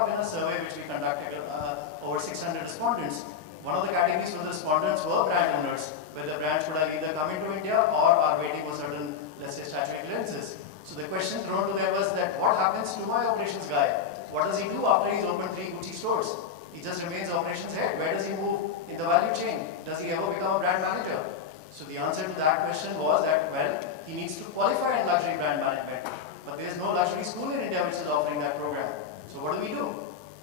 In a survey which we conducted over 600 respondents, one of the categories for the respondents were brand owners, whether brands should have either come into India or are waiting for certain, let's say, statutory clearances. So the question thrown to them was that what happens to my operations guy? What does he do after he's opened 3 Gucci stores? He just remains operations head. Where does he move in the value chain? Does he ever become a brand manager? So the answer to that question was that, well, he needs to qualify in luxury brand management. But there is no luxury school in India which is offering that program. So what do we do?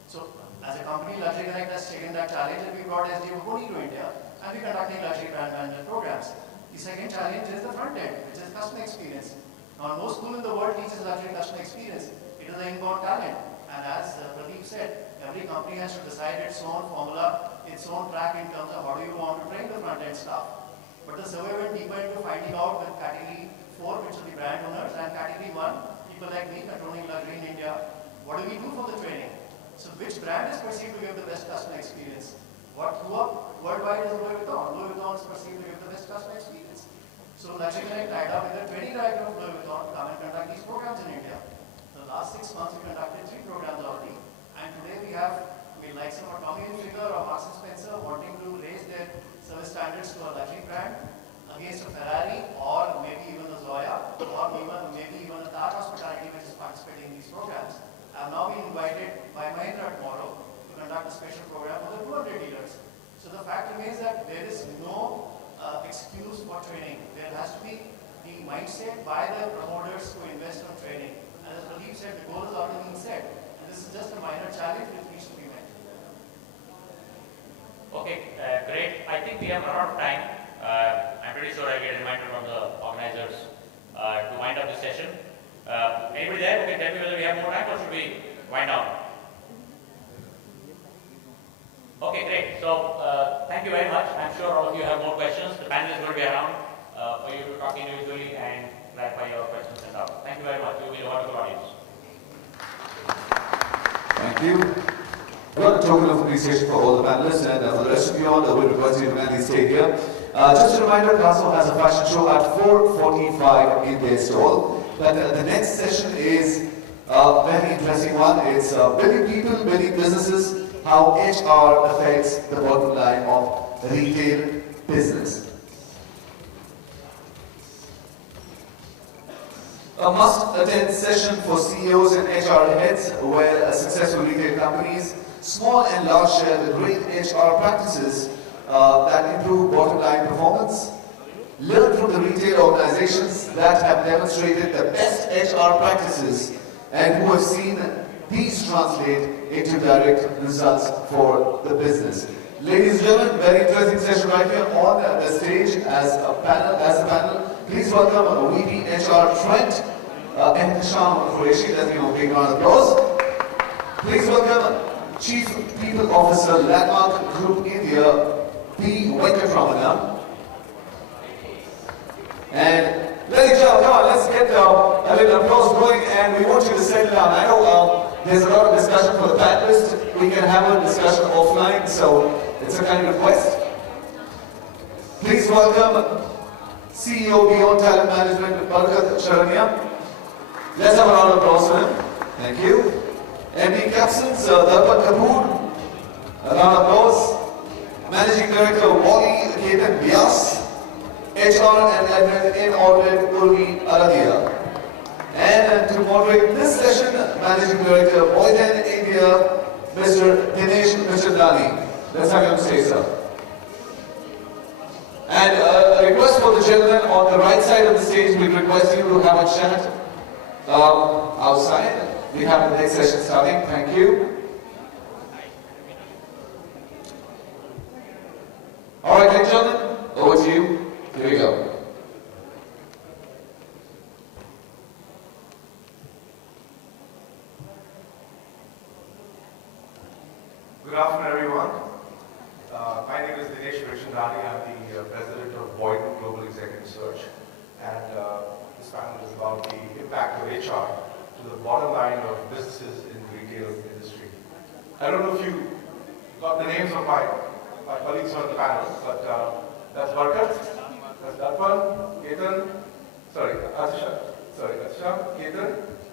So as a company, Luxury Connect has taken that challenge and we brought SDO Pony to India and we're conducting luxury brand management programs. The second challenge is the front end, which is customer experience. Now, no school in the world teaches luxury customer experience. It is an inborn talent. And as Pradeep said, every company has to decide its own formula, its own track in terms of how do you want to train the front end staff. But the survey went deeper into finding out with category 4, which are the brand owners, and category 1, people like me controlling luxury in India. What do we do for the training? So which brand is perceived to give the best customer experience? What worldwide is Louis Vuitton? Louis Vuitton is perceived to give the best customer experience. So Luxury Connect tied up with the training director of Louis Vuitton to come and conduct these programs in India. The last 6 months we conducted 3 programs already. And today we like some of Tommy Hilfiger or Marks & Spencer wanting to raise their service standards to a luxury brand against a Ferrari or maybe even a Zoya or maybe even a Taj Hospitality which is participating in these programs. I have now been invited by Mahindra tomorrow to conduct a special program for the 200 dealers. So the fact remains that there is no excuse for training. There has to be the mindset by the promoters to invest on training. And as Pradeep said, the goal has already been set. And this is just a minor challenge which needs to be met. Okay, great. I think we have run out of time. I'm pretty sure I get a reminder from the organizers to wind up the session. Anybody there who can tell me whether we have more time or should we wind down? Okay, great. So, thank you very much. I'm sure all of you have more questions. The panel is going to be around for you to talk individually and clarify your questions and doubts. Thank you very much. You will be a wonderful audience. Thank you. We've got a token of appreciation for all the panelists and for the rest of you all, we request you to kindly stay here. Just a reminder, Castle has a fashion show at 4:45 in their stall. But the next session is a very interesting one. It's building people, building businesses, how HR affects the bottom line of retail business. A must-attend session for CEOs and HR heads where successful retail companies, small and large, share the great HR practices that improve bottom line performance. Learn from the retail organizations that have demonstrated the best HR practices and who have seen these translate into direct results for the business. Ladies and gentlemen, very interesting session right here on the stage as a panel. Please welcome VP HR Trent and Hisham Qureshi. Let's give him a big round of applause. Please welcome Chief People Officer, Landmark Group India, P. Venkatramana. And ladies and gentlemen, come on, let's get a little applause going and we want you to settle down. I know there's a lot of discussion for the panelists. We can have a discussion offline, so it's a kind of request. Please welcome CEO Beyond Talent Management, Barakat Charania. Let's have a round of applause for him. Thank you. MD Capsules, Darpan Kapoor. A round of applause. Managing Director, Wally Ketan Vyas. HR and Admin in Orbit, Urvi Aradia. And to moderate this session, Managing Director, Boyden India, Mr. Dinesh Michandani. Let's have him say so. And a request for the gentleman on the right side of the stage, we request you to have a chat outside. We have the next session starting. Thank you. All right, ladies and gentlemen, over to you. Here we go. Good afternoon, everyone. My name is Dinesh Michandani. I'm the president of Boyden Global Executive Search. And this panel is about the impact of HR to the bottom line of businesses in the retail industry. I don't know if you got the names of my colleagues on the panel, but that's Barakat. That's Darpan, Ketan, Atisha, Ketan,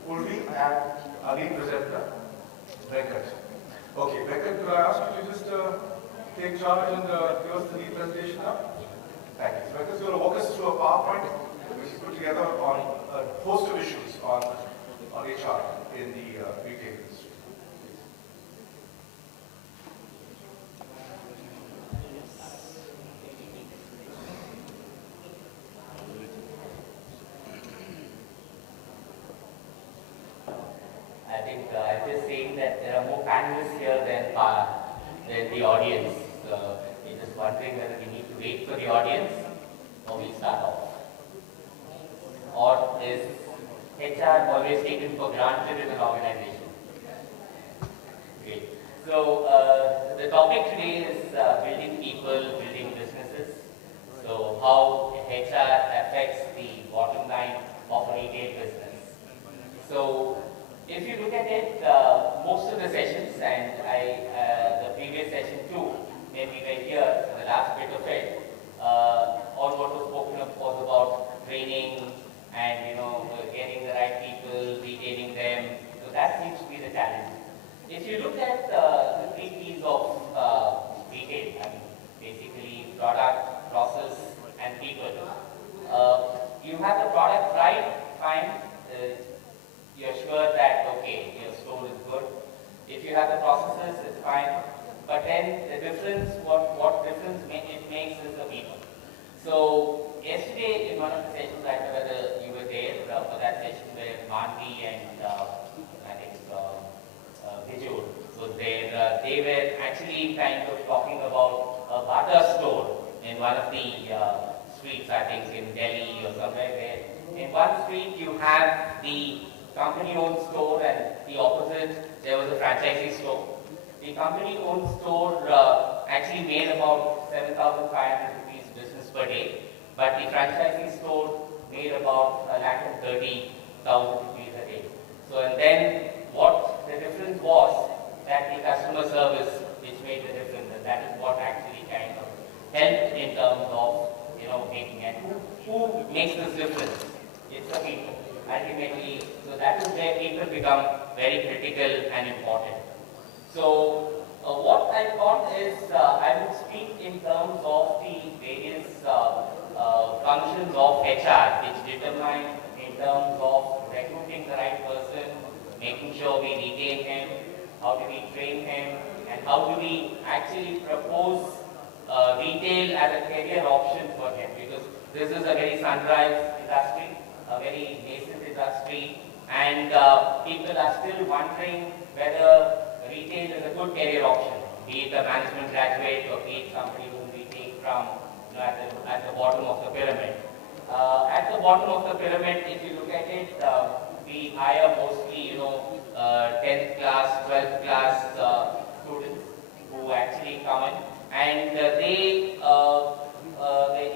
Urvi, and our lead presenter, Venkat. Okay, Venkat, could I ask you to just take charge and give us the lead presentation now? Thank you. So Venkat's going to walk us through a PowerPoint which is put together on a host of issues on HR in the retail industry. I think I'm just saying that there are more panelists here than the audience. So we're just wondering whether we need to wait for the audience or we start off. Or is HR always taken for granted in an organization? Great. So the topic today is building people, building businesses. So how HR affects the bottom line of a retail business. So if you look at it, most of the sessions, and the previous session too, when we were here, the last bit of it, all what was spoken of was about training and getting the right people, retaining them. So that seems to be the challenge. If you look at the three P's of retail, I mean basically product, process, and people. You have the product right, fine. You're sure that, okay, your store is good. If you have the processes, it's fine. But then the difference, what difference it makes is the people. So yesterday in one of the sessions, I don't know whether you were there for that session where Manvi and I think Vijay was there. They were actually kind of talking about a Bata store in one of the streets, I think in Delhi or somewhere where in one street you have the company-owned store and the opposite, there was a franchisee store. The company-owned store actually made about 7,500 rupees business per day, but the franchisee store made about 1,30,000 rupees a day. So, and then what the difference was that the customer service which made the difference, and that is what actually kind of helped in terms of making it. Who makes this difference? It's the people. Ultimately, so that is where people become very critical and important. So what I thought is I would speak in terms of the various functions of HR which determine in terms of recruiting the right person, making sure we retain him, how do we train him, and how do we actually propose retail as a career option for him, because this is a very sunrise industry, a very nascent industry, and people are still wondering whether retail is a good career option, be it a management graduate or be it somebody whom we take from at the bottom of the pyramid. At the bottom of the pyramid, if you look at it, we hire mostly 10th class, 12th class students who actually come in, and the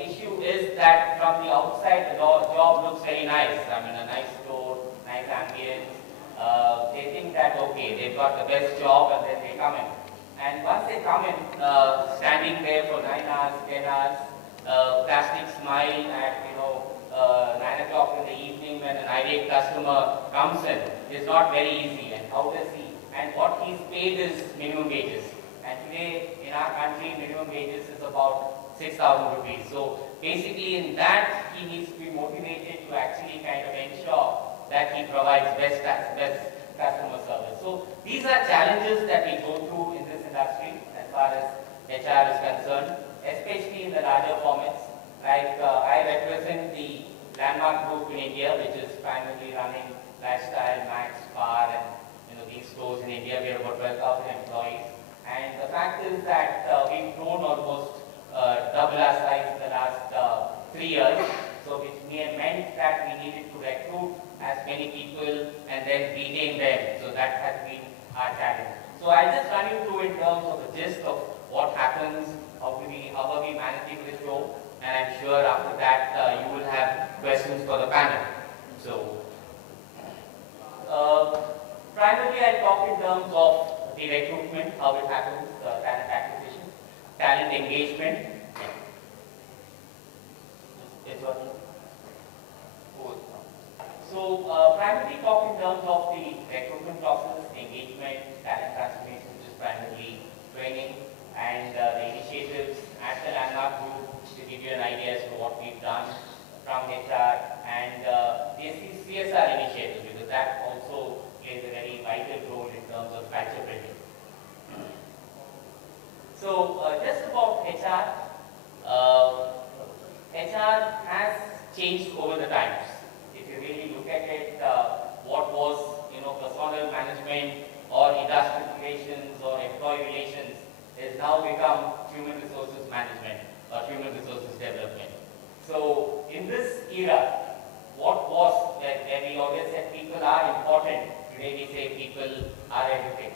issue is that from the outside the job looks very nice. I mean, a nice store, nice ambience. They think that okay, they've got the best job, and then they come in. And once they come in, standing there for 9 hours, 10 hours, plastic smile at 9 o'clock in the evening when an irate customer comes in is not very easy. And how does he? And what he's paid is minimum wages. And today in our country, minimum wages is about 6,000 rupees. So basically in that, he needs to be motivated to actually kind of ensure that he provides best customer service. So these are challenges that we go through in this industry as far as HR is concerned, especially in the larger formats. Like I represent the Landmark Group in India, which is primarily running Lifestyle, Max, Bar, and these stores in India. We have about 12,000 employees. And the fact is that we've grown almost double our size in the last 3 years. So which meant that we needed to recruit as many people and then retain them. So that has been our challenge. So I'll just run you through in terms of the gist of what happens, how are we managing the show, and I'm sure after that you will have questions for the panel. So primarily I'll talk in terms of the recruitment, how it happens, talent acquisition, talent engagement. Primarily talk in terms of the recruitment process, engagement, talent transformation, which is primarily training, and the initiatives at the Landmark Group to give you an idea as to what we've done from HR and the CSR initiative, because that also plays a very vital role in terms of culture building. Just about HR, HR has changed over the times. If you really look at it, what was personnel management or industrial relations or employee relations has now become human resources management or human resources development. So in this era, what was where we always said people are important, today we say people are everything.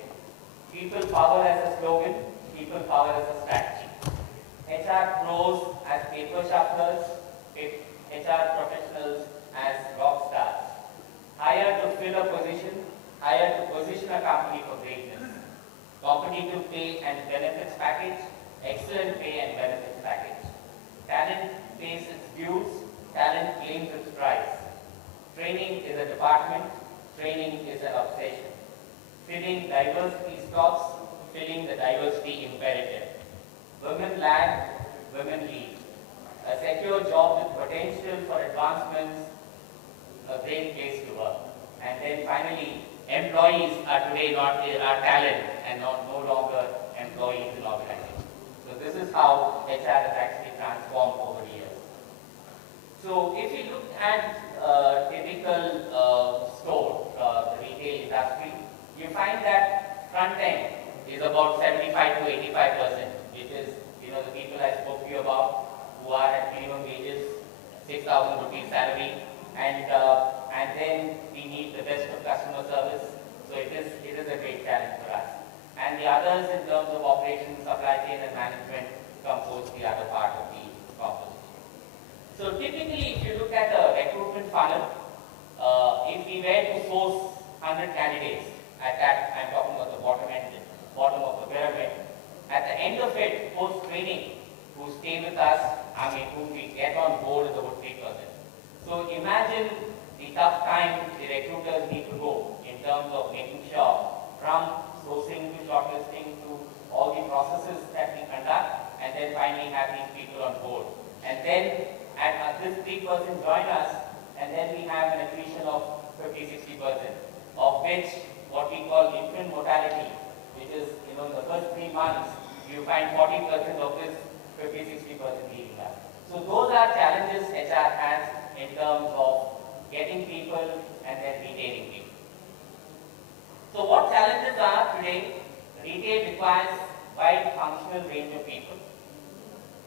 People power as a slogan, people power as a strategy. HR pros as paper shufflers, HR professionals as rock stars. Hired to fill a position, hired to position a company for greatness. Competitive pay and benefits package, excellent pay and benefits package. Talent pays its dues, talent claims its prize. Training is a department, training is an obsession. Filling diversity stocks, filling the diversity imperative. Women lag, women lead. A secure job with potential for advancements, a great place to work. And then finally, employees are today are talent and no longer employees in organizations. So this is how HR has actually transformed over the years. So if you look at a typical store, the retail industry, you find that front end is about 75 to 85%, which is the people I spoke to you about who are at minimum wages, 6,000 rupees salary, and then we need the best of customer service. So it is a great challenge for us. And the others in terms of operations, supply chain and management compose the other part of the composition. So typically if you look at a recruitment funnel, if we were to source 100 candidates, at that I'm talking about the bottom of the pyramid, at the end of it, post-training, who stay with us, who we get on board is about 3%. So imagine the tough time the recruiters need to go in terms of making sure from sourcing to shortlisting to all the processes that we conduct, and then finally have these people on board. And then at this 3% join us, and then we have an attrition of 50-60%, of which what we call infant mortality, which is in the first 3 months, you find 40% of this 50-60% leaving us. So those are challenges HR has in terms of getting people and then retaining people. So what challenges are today? Retail requires wide functional range of people.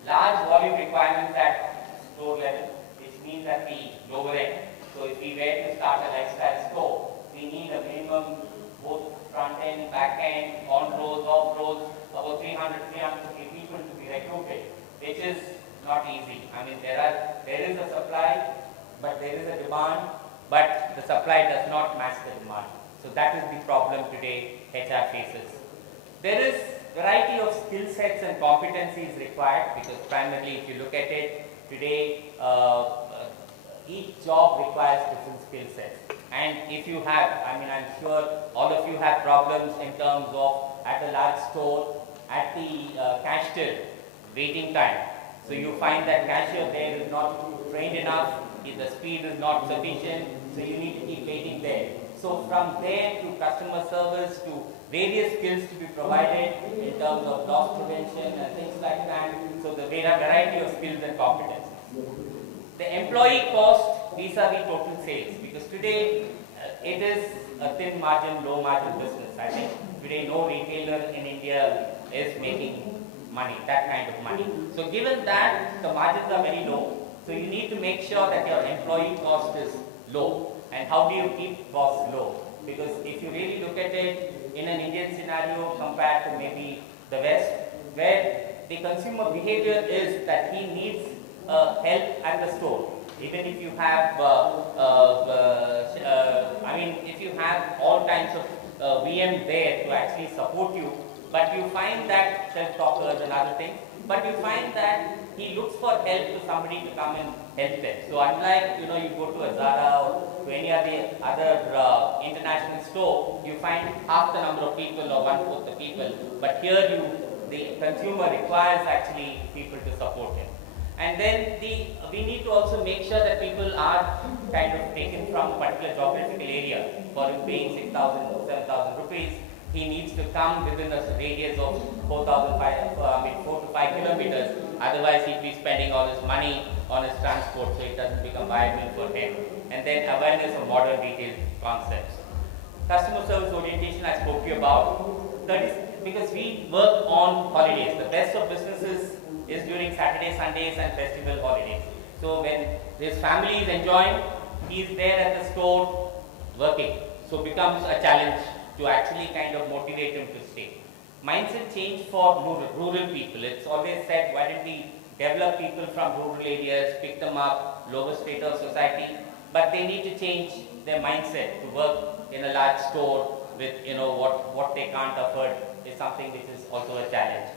Large volume requirements at store level, which means at the lower end. So if we were to start a lifestyle store, we need a minimum both front end, back end, on rows, off rows, about 350 people to be recruited, which is not easy. There is a supply, but there is a demand, but the supply does not match the demand. So that is the problem today HR faces. There is variety of skill sets and competencies required, because primarily if you look at it today, each job requires different skill sets. And if you have, I'm sure all of you have problems in terms of at a large store, at the cash till, waiting time. So you find that cashier there is not trained enough, the speed is not sufficient, so you need to keep waiting there. So from there to customer service to various skills to be provided in terms of loss prevention and things like that. So there are variety of skills and competencies. The employee cost vis-a-vis total sales, because today it is a thin margin, low margin business. I think today no retailer in India is making money, that kind of money. So given that the margins are very low, so you need to make sure that your employee cost is low. And how do you keep costs low? Because if you really look at it in an Indian scenario compared to maybe the West, where the consumer behavior is that he needs help at the store. Even if you have, if you have all kinds of VM there to actually support you, but you find that self-talkers and other things, but you find that he looks for help to somebody to come and help them. So unlike, you go to a Zara or to any other international store, you find half the number of people or 1/4 the people, but here the consumer requires actually people to support him. And then we need to also make sure that people are kind of taken from a particular geographical area. For him paying 6,000, 7,000 rupees, he needs to come within a radius of 4 to 5 kilometers. Otherwise, he'd be spending all his money on his transport, so it doesn't become viable for him. And then awareness of modern retail concepts. Customer service orientation I spoke to you about. That is because we work on holidays. The best of businesses is during Saturdays, Sundays and festival holidays. So when his family is enjoying, he is there at the store working. So it becomes a challenge to actually kind of motivate him to stay. Mindset change for rural people. It's always said, why don't we develop people from rural areas, pick them up, lower status society, but they need to change their mindset to work in a large store with what they can't afford is something which is also a challenge.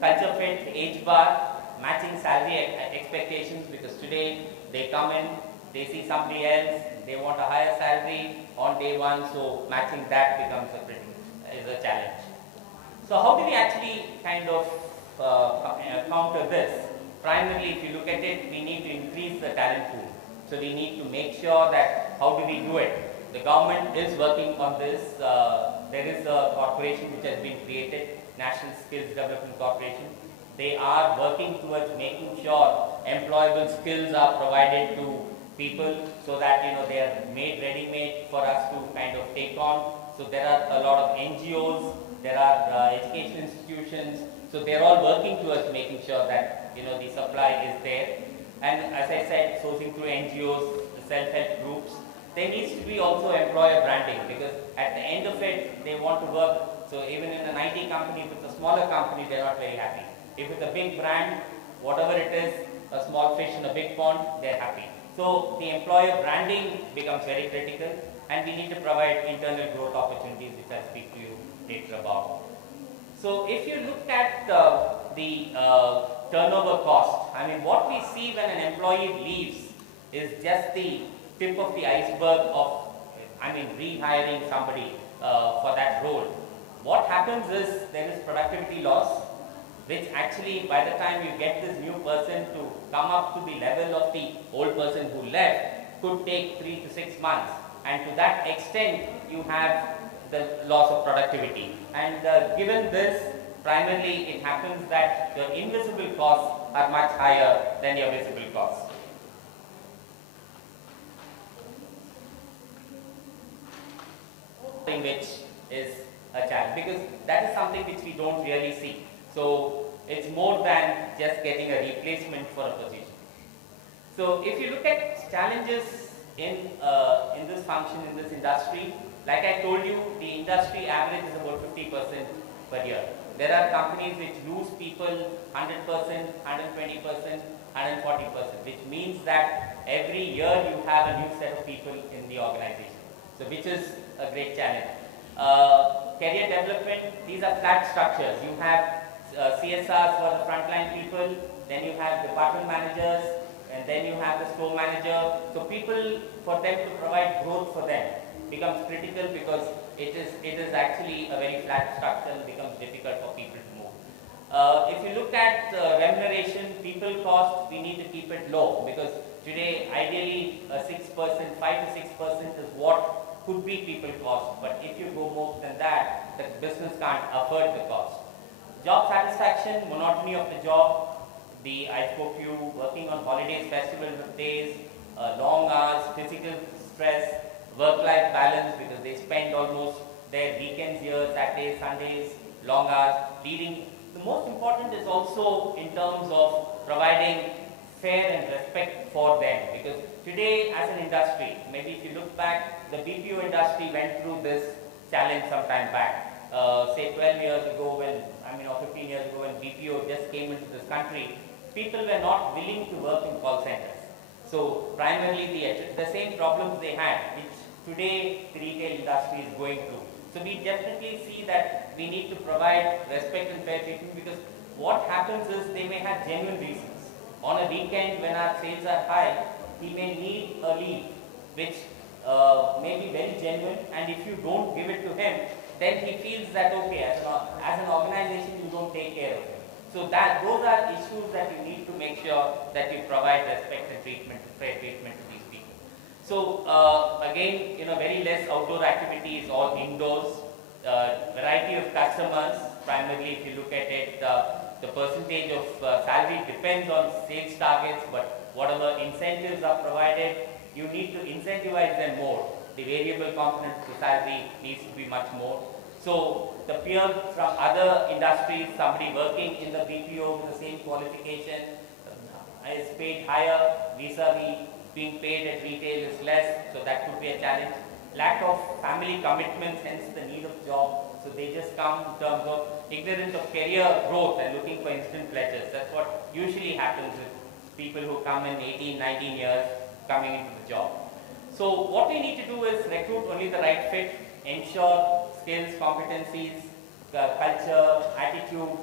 Culture fit, age bar, matching salary expectations, because today they come in, they see somebody else, they want a higher salary on day one, so matching that becomes a challenge. So how do we actually kind of counter this? Primarily, if you look at it, we need to increase the talent pool. So we need to make sure that how do we do it? The government is working on this. There is a corporation which has been created, National Skills Development Corporation. They are working towards making sure employable skills are provided to people so that they are made ready-made for us to kind of take on. So there are a lot of NGOs, there are education institutions, so they're all working towards making sure that the supply is there. And as I said, sourcing through NGOs, the self-help groups, there needs to be also employer branding, because at the end of it, they want to work. So even in an IT company, if it's a smaller company, they're not very happy. If it's a big brand, whatever it is, a small fish in a big pond, they're happy. So the employer branding becomes very critical, and we need to provide internal growth opportunities, which I'll speak to you later about. So if you look at the turnover cost, what we see when an employee leaves is just the tip of the iceberg of, rehiring somebody for that role. What happens is there is productivity loss, which actually by the time you get this new person to come up to the level of the old person who left could take 3 to 6 months. And to that extent, you have the loss of productivity. And given this, primarily it happens that the invisible costs are much higher than your visible costs. Which is a challenge, because that is something which we don't really see. So it's more than just getting a replacement for a position. So if you look at challenges in this function, in this industry, like I told you, the industry average is about 50% per year. There are companies which lose people 100%, 120%, 140%, which means that every year you have a new set of people in the organization. So which is a great challenge. Career development, these are flat structures. You have CSRs for the frontline people, then you have department managers, and then you have the store manager. So people, for them to provide growth for them becomes critical, because it is actually a very flat structure and becomes difficult for people to move. If you look at remuneration, people cost, we need to keep it low, because today ideally 6%, 5 to 6% is what could be people cost, but if you go more than that, the business can't afford the cost. Job satisfaction, monotony of the job, I spoke to you, working on holidays, festival days, long hours, physical stress, work-life balance, because they spend almost their weekends here, Saturdays, Sundays, long hours, leading. The most important is also in terms of providing fair and respect for them, because today as an industry, maybe if you look back, the BPO industry went through this challenge some time back. Say 12 years ago or 15 years ago when BPO just came into this country, people were not willing to work in call centers. So primarily the same problems they had, which today the retail industry is going through. So we definitely see that we need to provide respect and fair treatment, because what happens is they may have genuine reasons. On a weekend when our sales are high, he may need a leave, which may be very genuine, and if you don't give it to him, then he feels that, okay, as an organization, you don't take care of him. So those are issues that you need to make sure that you provide respect and treatment, fair treatment to these people. So again, very less outdoor activities, all indoors. Variety of customers. Primarily, if you look at it, the percentage of salary depends on sales targets, but whatever incentives are provided, you need to incentivize them more. The variable component to salary needs to be much more. So the peer from other industries, somebody working in the BPO with the same qualification is paid higher, vis-a-vis being paid at retail is less, so that could be a challenge. Lack of family commitments, hence the need of job. So they just come in terms of ignorant of career growth and looking for instant pleasures. That's what usually happens with people who come in 18, 19 years coming into the job. So what we need to do is recruit only the right fit, ensure skills, competencies, culture, attitude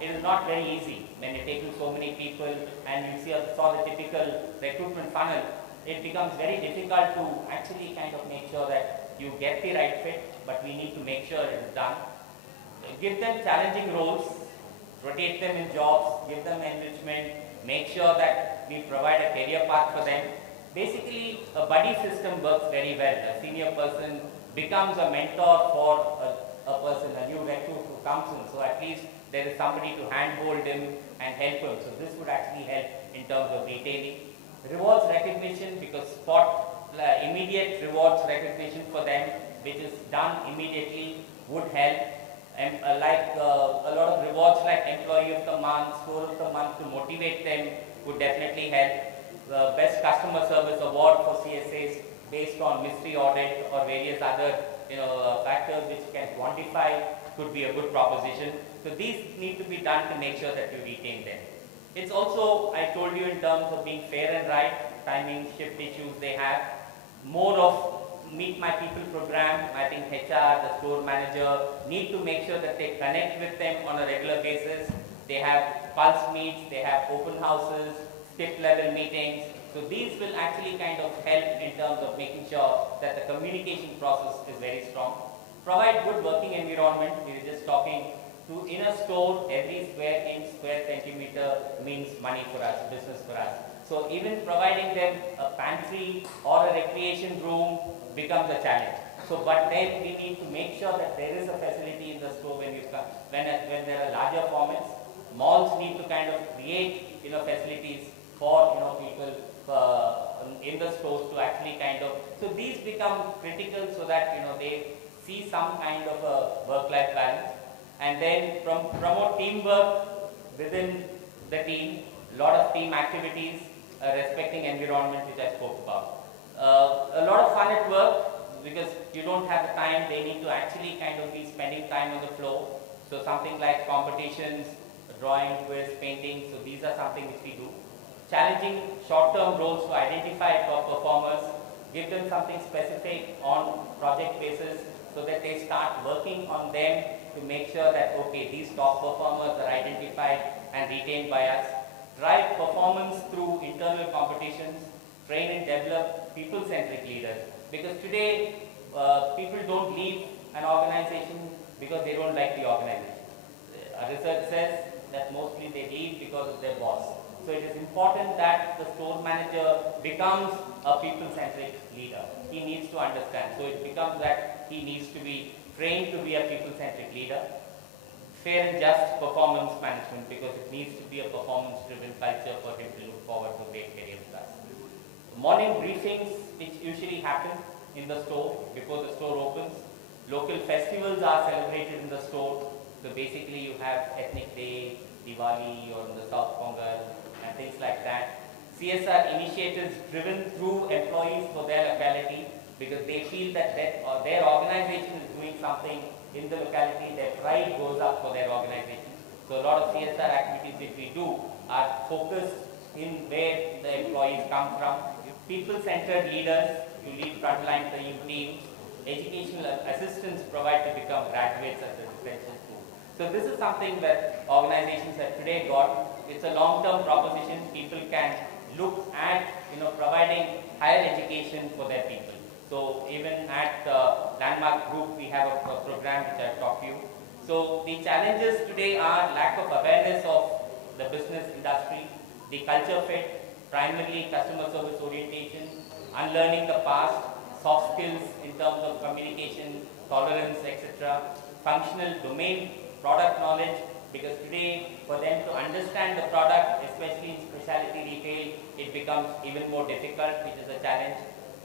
it is not very easy when you're taking so many people and you saw the typical recruitment funnel. It becomes very difficult to actually kind of make sure that you get the right fit, but we need to make sure it is done. Give them challenging roles, rotate them in jobs, give them enrichment, make sure that we provide a career path for them. Basically, a buddy system works very well. A senior person becomes a mentor for a person, a new recruit who comes in. So at least there is somebody to handhold him and help him. So this would actually help in terms of retaining. Rewards recognition, because immediate rewards recognition for them, which is done immediately, would help. And a lot of rewards like employee of the month, store of the month to motivate them would definitely help. The best customer service award for CSAs based on mystery audit or various other factors which can quantify could be a good proposition. So these need to be done to make sure that you retain them. It's also, I told you, in terms of being fair and right, timing, shift issues they have, more of meet my people program. I think HR, the store manager need to make sure that they connect with them on a regular basis. They have pulse meets, they have open houses, skip level meetings. So these will actually kind of help in terms of making sure that the communication process is very strong. Provide good working environment. We were just talking to, in a store, every square inch, square centimeter means money for us, business for us. So even providing them a pantry or a recreation room becomes a challenge. So, but then we need to make sure that there is a facility in the store when you come, when there are larger formats. Malls need to kind of create facilities for people in the stores to actually kind of. So these become critical so that they see some kind of a work-life balance, and then promote teamwork within the team. Lot of team activities, respecting environment, which I spoke about. A lot of fun at work, because you don't have the time. They need to actually kind of be spending time on the floor. So something like competitions, drawing, quiz, painting. So these are something which we do. Challenging short-term roles to identify top performers, give them something specific on project basis so that they start working on them to make sure that, okay, these top performers are identified and retained by us. Drive performance through internal competitions, train and develop people-centric leaders. Because today, people don't leave an organization because they don't like the organization. Research says that mostly they leave because of their boss. So it is important that the store manager becomes a people-centric leader. He needs to understand. So it becomes that he needs to be trained to be a people-centric leader. Fair and just performance management, because it needs to be a performance-driven culture for him to look forward to great career with us. Morning briefings, which usually happen in the store before the store opens. Local festivals are celebrated in the store. So basically you have Ethnic Day, Diwali, or in the South Pongal, and things like that. CSR initiatives driven through employees for their locality, because they feel that their organization is doing something in the locality, their pride goes up for their organization. So a lot of CSR activities that we do are focused in where the employees come from. People-centered leaders, you lead frontline teams, educational assistance provided to become graduates as a differential tool. So this is something that organizations have today got. It's a long-term proposition. People can look at providing higher education for their people. So even at Landmark Group, we have a program which I've talked to you. So the challenges today are lack of awareness of the business industry, the culture fit, primarily customer service orientation, unlearning the past, soft skills in terms of communication, tolerance, etc., functional domain, product knowledge, because today for them to understand the product, especially in specialty retail, it becomes even more difficult, which is a challenge.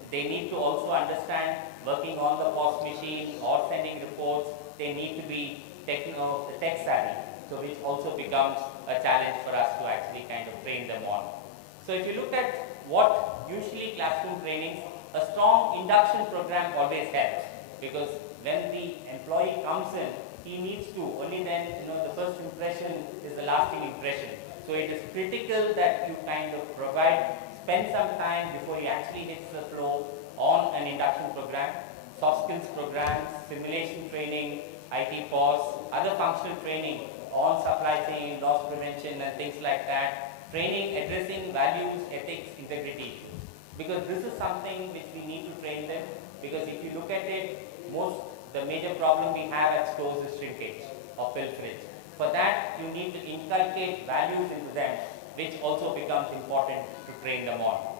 They need to also understand working on the POS machine or sending reports. They need to be tech savvy, so which also becomes a challenge for us to actually kind of train them on. So if you look at what usually classroom trainings, a strong induction program always helps, because when the employee comes in, he needs to, only then, the first impression is the lasting impression. So it is critical that you kind of spend some time before he actually hits the floor on an induction program, soft skills programs, simulation training, IT POS, other functional training on supply chain, loss prevention and things like that, training addressing values, ethics, integrity. Because this is something which we need to train them, because if you look at it, the major problem we have at stores is shrinkage or pilferage. For that, you need to inculcate values into them, which also becomes important to train them on.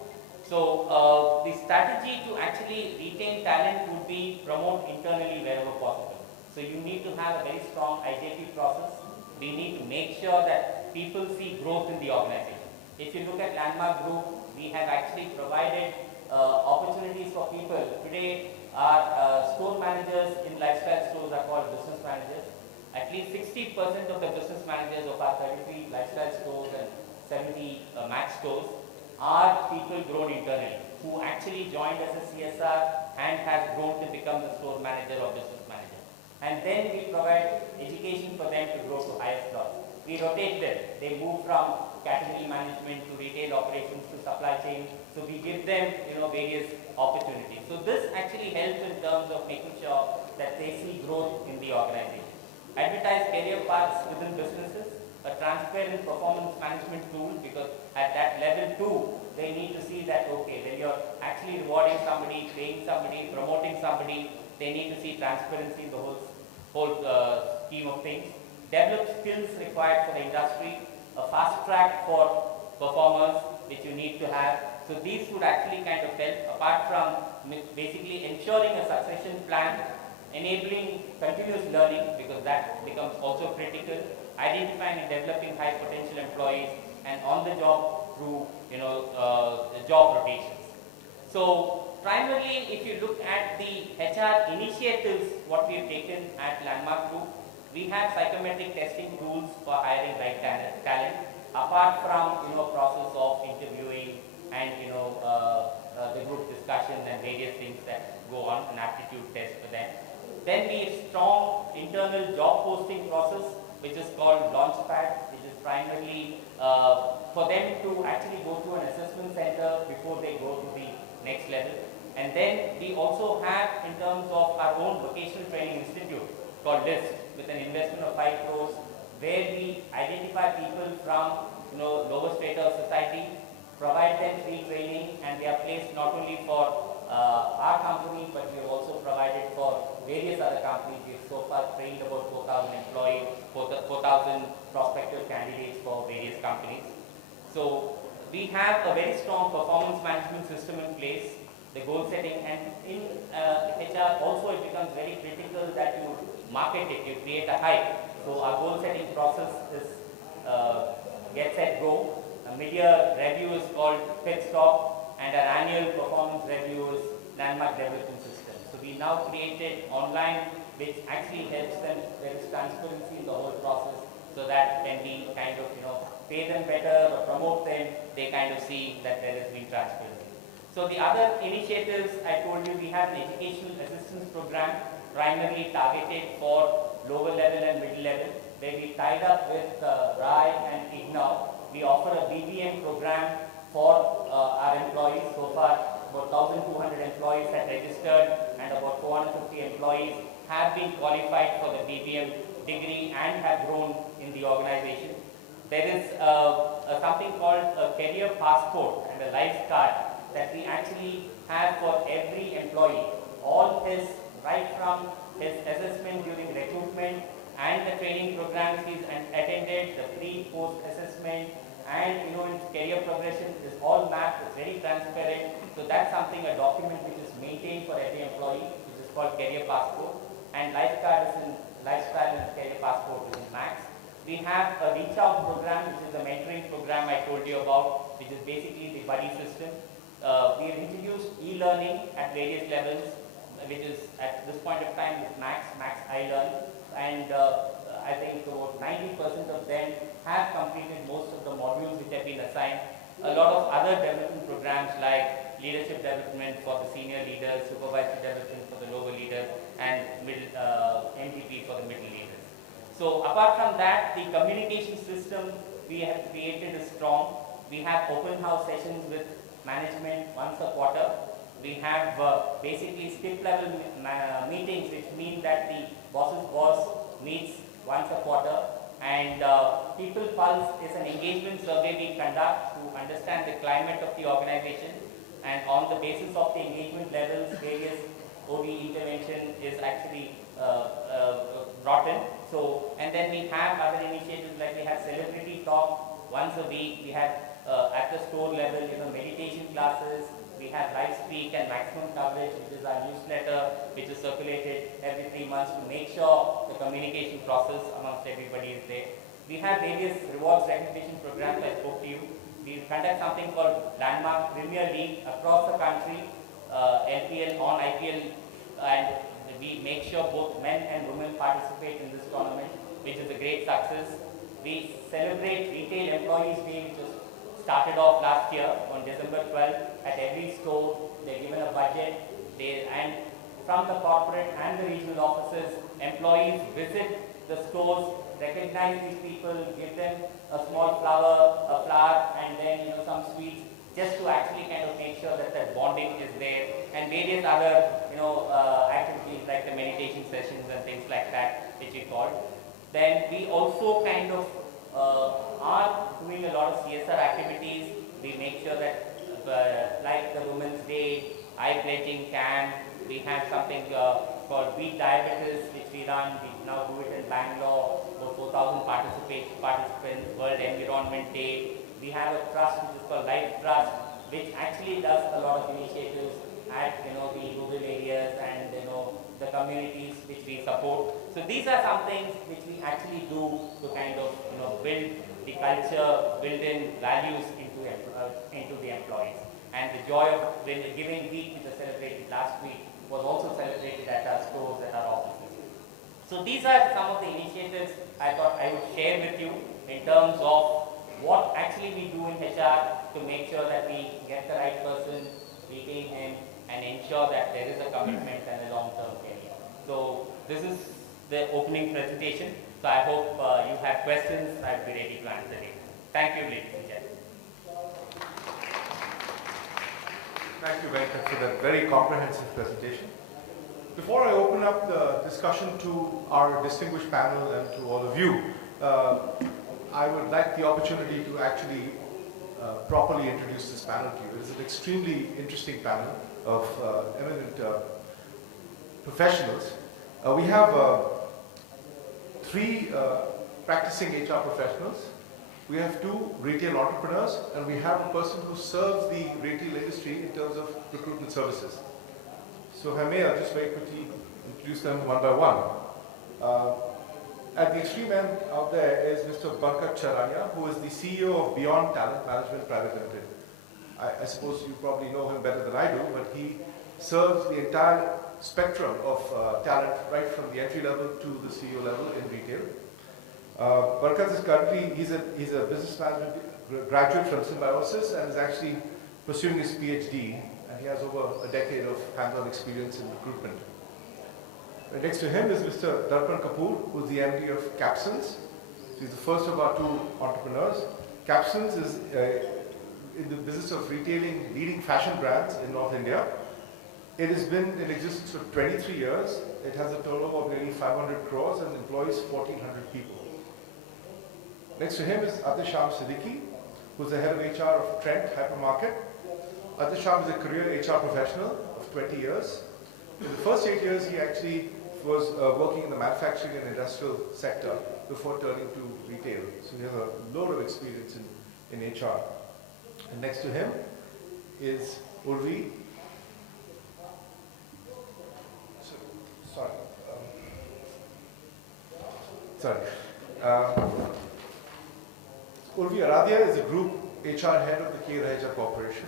So the strategy to actually retain talent would be promote internally wherever possible. So you need to have a very strong IJP process. We need to make sure that people see growth in the organization. If you look at Landmark Group, we have actually provided opportunities for people. Today, our store managers in lifestyle stores are called business managers. At least 60% of the business managers of our 33 lifestyle stores and 70 Max stores are people grown internally, who actually joined as a CSR and has grown to become the store manager or business manager. And then we provide education for them to grow to higher slots. We rotate them. They move from category management to retail operations to supply chain. So we give them various opportunities. So this actually helps in terms of making sure that they see growth in the organization. Advertise career paths within businesses, a transparent performance management tool, because at that level 2, they need to see that, okay, when you're actually rewarding somebody, paying somebody, promoting somebody, they need to see transparency in the whole scheme of things. Develop skills required for the industry, a fast track for performers, which you need to have. So these would actually kind of help, apart from basically ensuring a succession plan, enabling continuous learning, because that becomes also critical, identifying and developing high potential employees, and on the job through the job rotations. So primarily, if you look at the HR initiatives, what we have taken at Landmark Group, we have psychometric testing tools for hiring right talent, apart from process of interviewing and the group discussion and various things that go on, an aptitude test for them. Then we have strong internal job posting process, which is called Launchpad, which is primarily for them to actually go to an assessment center before they go to the next level. And then we also have, in terms of our own vocational training institute called LIST, with an investment of 5 crores, where we identify people from lower strata of society, provide them free training, and they are placed not only for our company, but we have also provided for various other companies. We have so far trained about 4,000 employees, 4,000 prospective candidates for various companies. So we have a very strong performance management system in place, the goal setting, and in HR also it becomes very critical that you market it, you create a hype. So our goal setting process is Get Set Go. A mid-year review is called Pit Stop, and our annual performance review is Landmark Development System. So we now created online, which actually helps them. There is transparency in the whole process, so that when we kind of pay them better or promote them, they kind of see that there has been transparency. So the other initiatives I told you, we have an educational assistance program primarily targeted for lower level and middle level, where we tied up with RAI and IGNOU. We offer a BBM program for our employees. So far, about 1,200 employees have registered, and and about 450 employees have been qualified for the BPM degree and have grown in the organization. There is something called a career passport and a life card that we actually have for every employee. All his, right from his assessment during recruitment and the training programs he's attended, the pre-post assessment, and his career progression is all mapped. It's very transparent. So that's something, a document which is maintained for every employee, which is called career passport. And lifestyle and career passport is in Max. We have a reach out program, which is a mentoring program I told you about, which is basically the buddy system. We have introduced e-learning at various levels, which is at this point of time is Max iLearn, and I think about 90% of them have completed most of the modules which have been assigned. A lot of other development programs like leadership development for the senior leaders, supervisory development for the lower leaders, and MDP for the middle leaders. So apart from that, the communication system we have created is strong. We have open house sessions with management once a quarter. We have basically skip level meetings, which mean that the boss's boss meets once a quarter. And People Pulse is an engagement survey we conduct to understand the climate of the organization. And on the basis of the engagement levels, various OD intervention is actually brought in. So, and then we have other initiatives like we have celebrity talk once a week. We have at the store level, meditation classes. We have live speak and maximum coverage, which is our newsletter, which is circulated every 3 months to make sure the communication process amongst everybody is there. We have various rewards recognition programs I spoke to you. We conduct something called Landmark Premier League across the country, LPL on IPL, and we make sure both men and women participate in this tournament, which is a great success. We celebrate Retail Employees Day, which was started off last year on December 12th. At every store, they're given a budget, and from the corporate and the regional offices, employees visit the stores, recognize these people, give them a small flower, and then some sweets, just to actually kind of make sure that that bonding is there, and various other activities like the meditation sessions and things like that, which we call. Then we also kind of are doing a lot of CSR activities. We make sure that like the Women's Day, eye pledging camp, we have something called Beat Diabetes, which we run. We now do it in Bangalore. About 4,000 participants. World Environment Day. We have a trust which is called Life Trust, which actually does a lot of initiatives at the rural areas and the communities which we support. So these are some things which we actually do to kind of build the culture, build in values into the employees. And the Joy of Giving Week, which was celebrated last week, was also celebrated at our stores, at our offices. So these are some of the initiatives I thought I would share with you in terms of what actually we do in HR to make sure that we get the right person, retain him, and ensure that there is a commitment and a long-term career. So this is the opening presentation. So I hope you have questions. I'll be ready to answer it. Thank you, ladies and gentlemen. Thank you, Venkat, for that very comprehensive presentation. Before I open up the discussion to our distinguished panel and to all of you, I would like the opportunity to actually properly introduce this panel to you. It is an extremely interesting panel of eminent professionals. We have 3 practicing HR professionals. We have 2 retail entrepreneurs, and we have a person who serves the retail industry in terms of recruitment services. So if I may, I'll just very quickly introduce them one by one. At the extreme end out there is Mr. Barkat Charania, who is the CEO of Beyond Talent Management Private Limited. I suppose you probably know him better than I do, but he serves the entire spectrum of talent, right from the entry level to the CEO level in retail. Barkat is currently, he's a business management graduate from Symbiosis and is actually pursuing his PhD, and he has over a decade of hands-on experience in recruitment. Right next to him is Mr. Darpan Kapoor, who is the MD of Capsons. He's the first of our 2 entrepreneurs. Capsons is in the business of retailing leading fashion brands in North India. It has been in existence for 23 years. It has a turnover of nearly 500 crores and employs 1,400 people. Next to him is Atisham Siddiqui, who's the head of HR of Trent Hypermarket. Atisham is a career HR professional of 20 years. In the first 8 years, he actually was working in the manufacturing and industrial sector before turning to retail. So he has a load of experience in HR. And next to him is Urvi. Urvi Aradhya is a group HR head of the K. Raheja Corporation,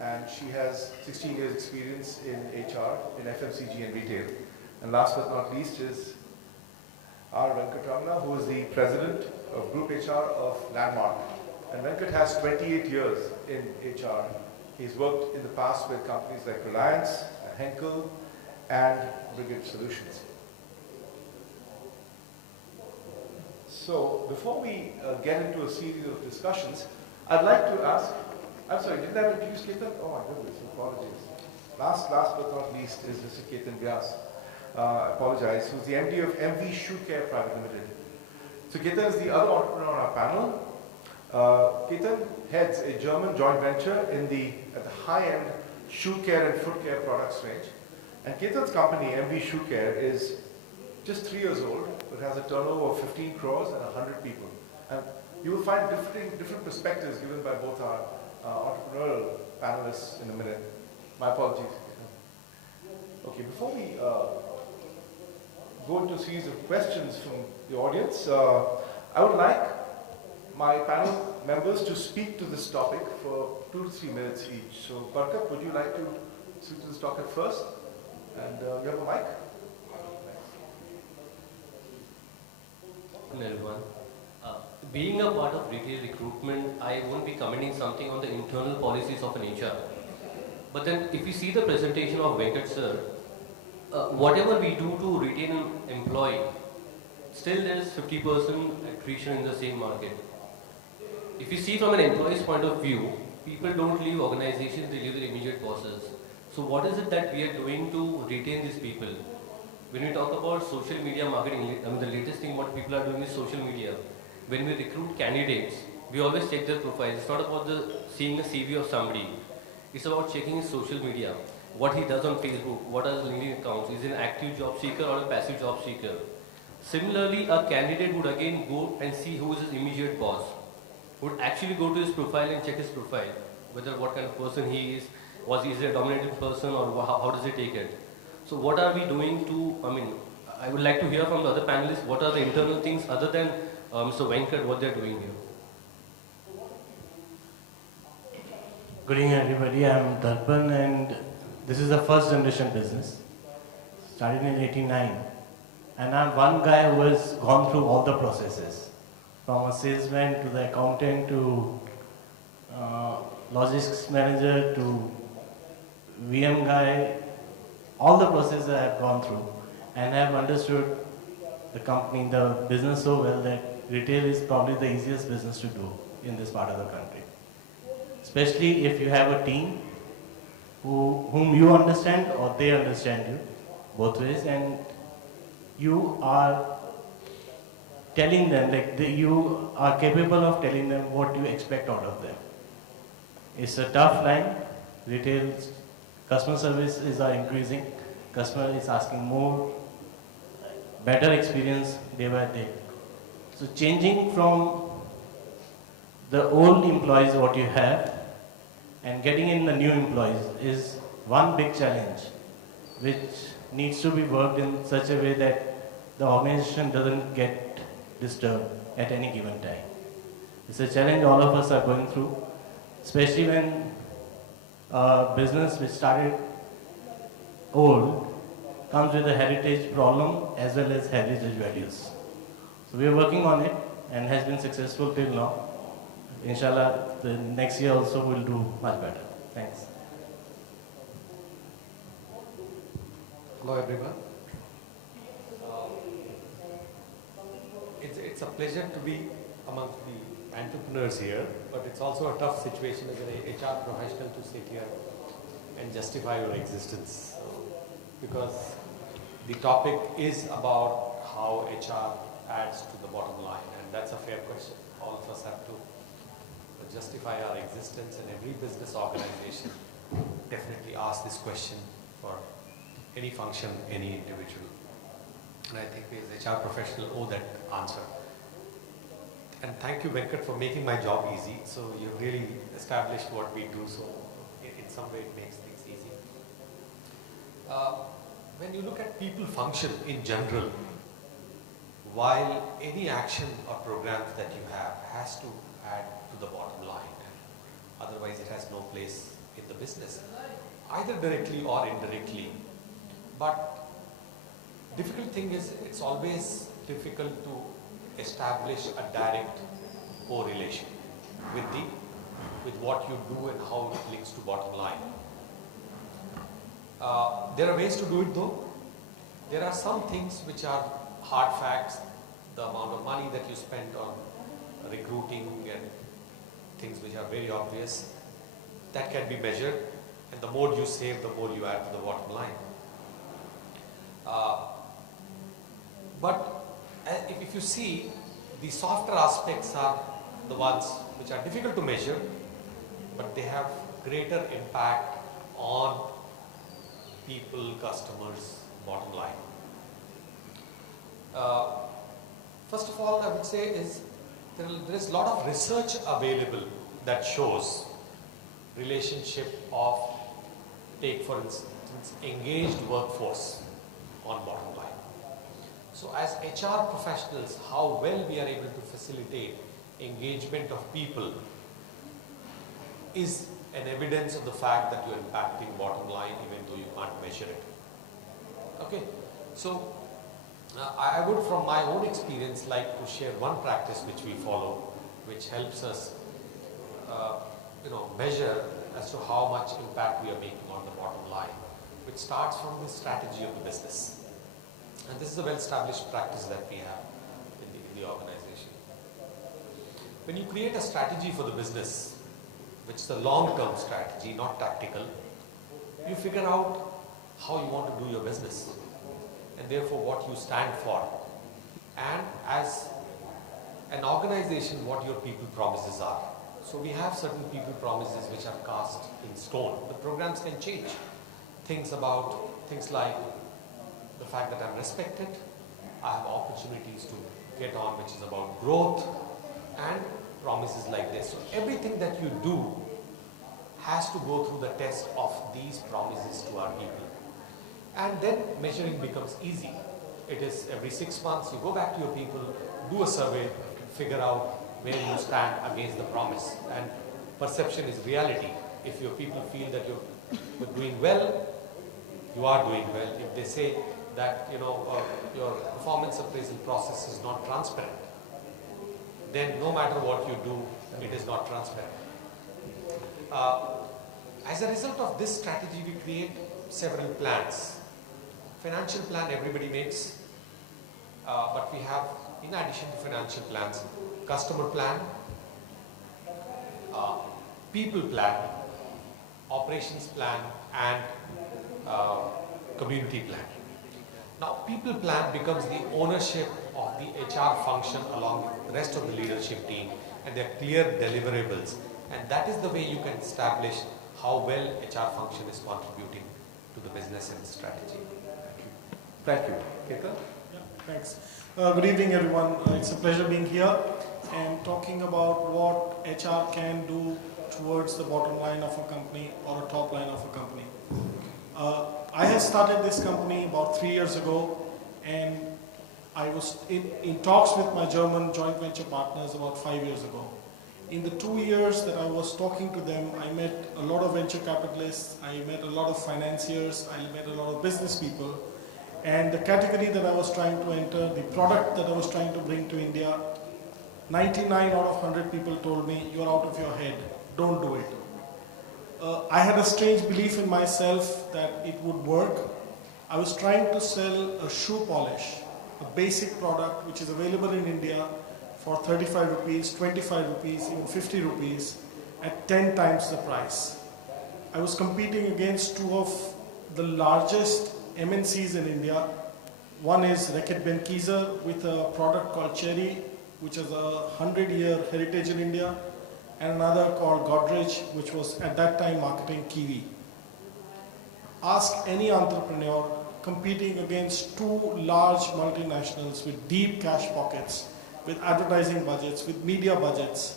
and she has 16 years experience in HR, in FMCG and retail. And last but not least is R. Venkatramana, who is the president of Group HR of Landmark. And Venkat has 28 years in HR. He's worked in the past with companies like Reliance, Henkel, and Brigade Solutions. So before we get into a series of discussions, I'd like to ask, I'm sorry, didn't I introduce Ketan? Oh my goodness, apologies. Last but not least is Mr. Ketan Vyas. I apologize, who's the MD of MV Shoe Care Private Limited. So Ketan is the other entrepreneur on our panel. Ketan heads a German joint venture at the high-end shoe care and foot care products range. And Ketan's company, MV Shoe Care, is just 3 years old, but has a turnover of 15 crores and 100 people. And you will find different perspectives given by both our entrepreneurial panelists in a minute. My apologies. Okay, before we go into a series of questions from the audience, I would like my panel members to speak to this topic for 2 to 3 minutes each. So, Barkat, would you like to speak to this topic first? And you have a mic? Hello everyone. Being a part of retail recruitment, I won't be commenting something on the internal policies of an HR. But then if you see the presentation of Venkat sir, whatever we do to retain an employee, still there is 50% attrition in the same market. If you see from an employee's point of view, people don't leave organizations, they leave their immediate bosses. So what is it that we are doing to retain these people? When we talk about social media marketing, the latest thing what people are doing is social media. When we recruit candidates, we always check their profile. It's not about seeing a CV of somebody. It's about checking his social media, what he does on Facebook, what are his LinkedIn accounts, is he an active job seeker or a passive job seeker. Similarly, a candidate would again go and see who is his immediate boss, would actually go to his profile and check his profile, whether what kind of person he is, was he a dominated person or how does he take it. So what are we doing to, I would like to hear from the other panelists, what are the internal things other than Mr. Venkat, what they're doing here. Good evening everybody, I'm Darpan and this is the first generation business. Started in 89 and I'm one guy who has gone through all the processes. From a salesman to the accountant to logistics manager to VM guy, all the processes I have gone through and I have understood the company, the business so well that retail is probably the easiest business to do in this part of the country. Especially if you have a team whom you understand or they understand you, both ways, and you are telling them, you are capable of telling them what you expect out of them. It's a tough line. Retail customer services are increasing. Customer is asking more, better experience day by day. So changing from the old employees what you have and getting in the new employees is one big challenge which needs to be worked in such a way that the organization doesn't get disturbed at any given time. It's a challenge all of us are going through, especially when a business which started old comes with a heritage problem as well as heritage values. So we are working on it and has been successful till now. Inshallah, the next year also will do much better. Thanks. Hello everyone. It's a pleasure to be amongst the entrepreneurs here, but it's also a tough situation as an HR professional to sit here and justify your existence. Because the topic is about how HR adds to the bottom line, and that's a fair question. All of us have to justify our existence, and every business organization definitely asks this question for any function, any individual. And I think we as HR professionals owe that answer. And thank you, Venkat, for making my job easy. So you've really established what we do, so in some way it makes things easy. When you look at people function in general, while any action or programs that you have has to add to the bottom line, otherwise it has no place in the business, either directly or indirectly. But difficult thing is, it's always difficult to establish a direct correlation with what you do and how it links to bottom line. There are ways to do it though. There are some things which are hard facts, the amount of money that you spend on recruiting and things which are very obvious, that can be measured, and the more you save, the more you add to the bottom line. But if you see, the softer aspects are the ones which are difficult to measure, but they have greater impact on people, customers, bottom line. First of all, I would say is there is a lot of research available that shows relationship of, take for instance, engaged workforce on bottom line. So as HR professionals, how well we are able to facilitate engagement of people is an evidence of the fact that you're impacting bottom line even though you can't measure it. Okay, so I would, from my own experience, like to share one practice which we follow, which helps us measure as to how much impact we are making on the bottom line, which starts from the strategy of the business. And this is a well-established practice that we have in the organization. When you create a strategy for the business, which is a long-term strategy, not tactical, you figure out how you want to do your business and therefore what you stand for. And as an organization, what your people promises are. So we have certain people promises which are cast in stone. The programs can change. Things like the fact that I'm respected, I have opportunities to get on, which is about growth, and promises like this. So everything that you do has to go through the test of these promises to our people. And then measuring becomes easy. It is every 6 months, you go back to your people, do a survey, figure out where you stand against the promise. And perception is reality. If your people feel that you're doing well, you are doing well. If they say that your performance appraisal process is not transparent, then no matter what you do, it is not transparent. As a result of this strategy, we create several plans. Financial plan everybody makes, but we have, in addition to financial plans, customer plan, people plan, operations plan, and community plan. Now, people plan becomes the ownership of the HR function along with the rest of the leadership team, and there are clear deliverables. And that is the way you can establish how well HR function is contributing to the business and strategy. Thank you. Ketan? Yeah, thanks. Good evening, everyone. It's a pleasure being here and talking about what HR can do towards the bottom line of a company or a top line of a company. I had started this company about 3 years ago, and I was in talks with my German joint venture partners about 5 years ago. In the 2 years that I was talking to them, I met a lot of venture capitalists, I met a lot of financiers, I met a lot of business people, and the category that I was trying to enter, the product that I was trying to bring to India, 99 out of 100 people told me, you're out of your head, don't do it. I had a strange belief in myself that it would work. I was trying to sell a shoe polish, a basic product which is available in India for 35 rupees, 25 rupees, even 50 rupees at 10 times the price. I was competing against two of the largest MNCs in India. One is Reckitt Benckiser with a product called Cherry, which has a 100-year heritage in India, and another called Godrej, which was at that time marketing Kiwi. Ask any entrepreneur competing against two large multinationals with deep cash pockets, with advertising budgets, with media budgets,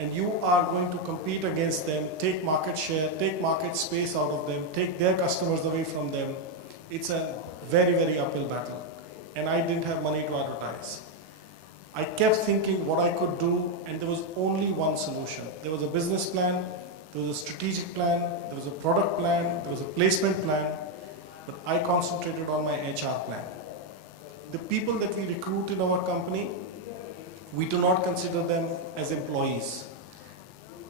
and you are going to compete against them, take market share, take market space out of them, take their customers away from them. It's a very, very uphill battle. And I didn't have money to advertise. I kept thinking what I could do, and there was only one solution. There was a business plan, there was a strategic plan, there was a product plan, there was a placement plan, but I concentrated on my HR plan. The people that we recruit in our company, we do not consider them as employees.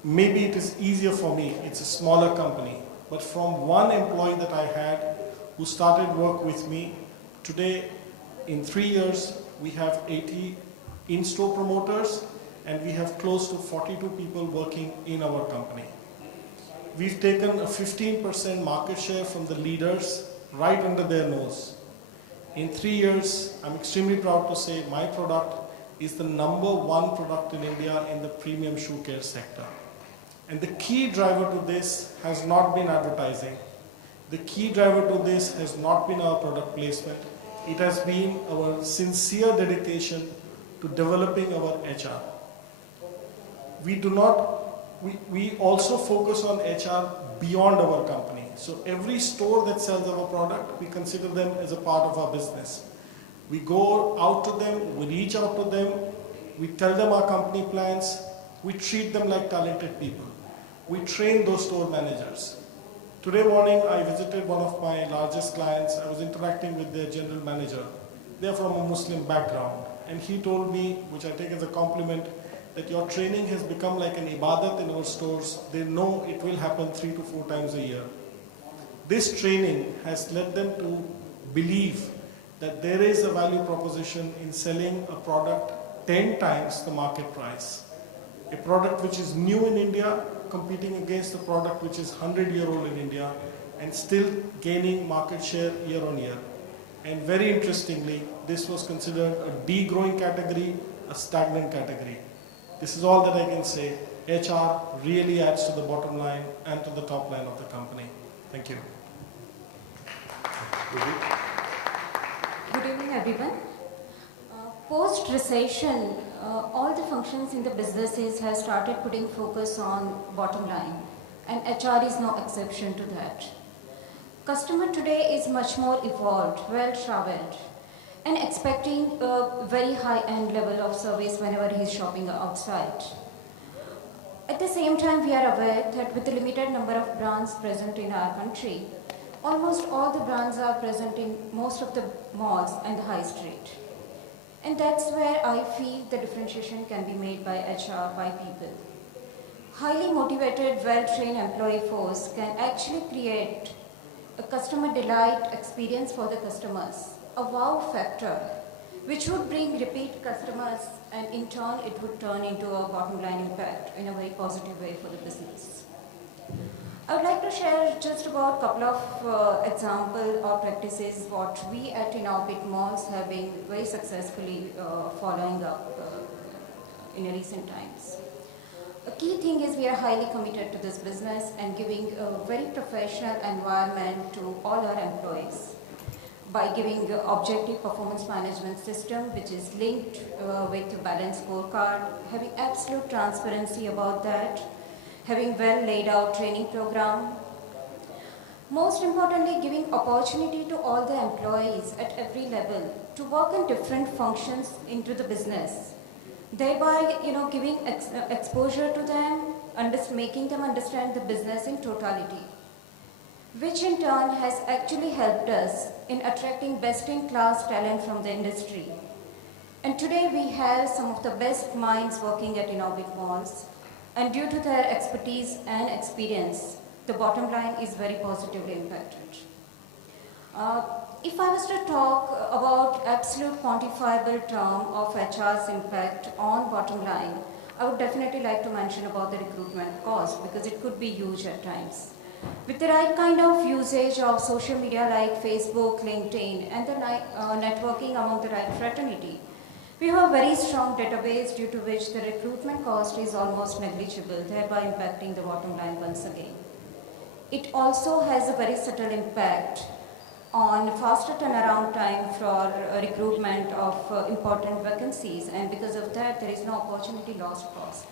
Maybe it is easier for me, it's a smaller company, but from one employee that I had who started work with me, today in 3 years we have 80 in-store promoters and we have close to 42 people working in our company. We've taken a 15% market share from the leaders right under their nose. In 3 years, I'm extremely proud to say my product is the #1 product in India in the premium shoe care sector. And the key driver to this has not been advertising. The key driver to this has not been our product placement. It has been our sincere dedication to developing our HR. We also focus on HR beyond our company. So every store that sells our product, we consider them as a part of our business. We go out to them, we reach out to them, we tell them our company plans, we treat them like talented people. We train those store managers. Today morning, I visited one of my largest clients. I was interacting with their general manager. They're from a Muslim background. And he told me, which I take as a compliment, that your training has become like an ibadat in our stores. They know it will happen 3 to 4 times a year. This training has led them to believe that there is a value proposition in selling a product 10 times the market price. A product which is new in India, competing against a product which is 100-year-old in India, and still gaining market share year on year. And very interestingly, this was considered a degrowing category, a stagnant category. This is all that I can say. HR really adds to the bottom line and to the top line of the company. Thank you. Good evening, everyone. Post-recession, all the functions in the businesses have started putting focus on bottom line, and HR is no exception to that. Customer today is much more evolved, well-traveled, and expecting a very high-end level of service whenever he's shopping outside. At the same time, we are aware that with the limited number of brands present in our country, almost all the brands are present in most of the malls and the high street. And that's where I feel the differentiation can be made by HR, by people. Highly motivated, well-trained employee force can actually create a customer delight experience for the customers, a wow factor, which would bring repeat customers, and in turn it would turn into a bottom line impact in a very positive way for the business. I would like to share just about a couple of examples or practices what we at Inorbit Malls have been very successfully following up in recent times. A key thing is we are highly committed to this business and giving a very professional environment to all our employees by giving an objective performance management system which is linked with a balanced scorecard, having absolute transparency about that, having well laid out training program. Most importantly, giving opportunity to all the employees at every level to work in different functions into the business, thereby giving exposure to them, making them understand the business in totality, which in turn has actually helped us in attracting best-in-class talent from the industry. And today we have some of the best minds working at Inorbit Malls, and due to their expertise and experience, the bottom line is very positively impacted. If I was to talk about absolute quantifiable term of HR's impact on bottom line, I would definitely like to mention about the recruitment cost because it could be huge at times. With the right kind of usage of social media like Facebook, LinkedIn, and the networking among the right fraternity, we have a very strong database due to which the recruitment cost is almost negligible, thereby impacting the bottom line once again. It also has a very subtle impact on faster turnaround time for recruitment of important vacancies, and because of that there is no opportunity lost cost.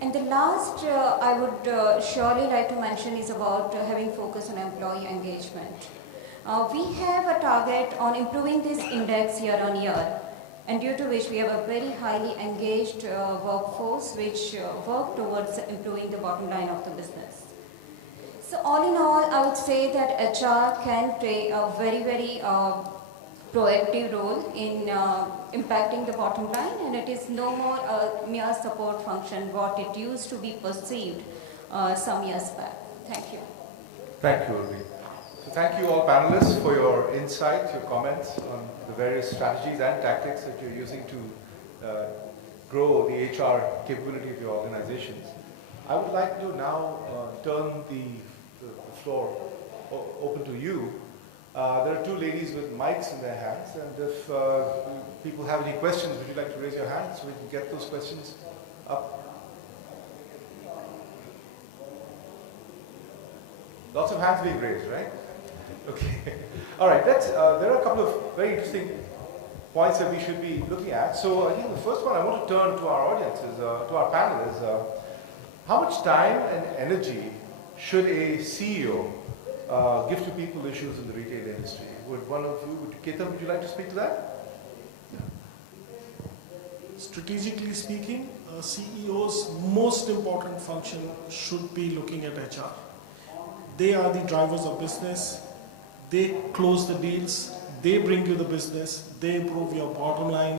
And the last I would surely like to mention is about having focus on employee engagement. We have a target on improving this index year on year, and due to which we have a very highly engaged workforce which work towards improving the bottom line of the business. So all in all, I would say that HR can play a very proactive role in impacting the bottom line, and it is no more a mere support function what it used to be perceived some years back. Thank you. Thank you, Urvi. So thank you all panelists for your insights, your comments on the various strategies and tactics that you're using to grow the HR capability of your organizations. I would like to now turn the floor open to you. There are two ladies with mics in their hands, and if people have any questions, would you like to raise your hand so we can get those questions up? Lots of hands being raised, right? Okay. All right. There are a couple of very interesting points that we should be looking at. So I think the first one I want to turn to our audience is, to our panel is, how much time and energy should a CEO give to people issues in the retail industry? Would one of you, Ketan, would you like to speak to that? Strategically speaking, a CEO's most important function should be looking at HR. They are the drivers of business. They close the deals. They bring you the business. They improve your bottom line.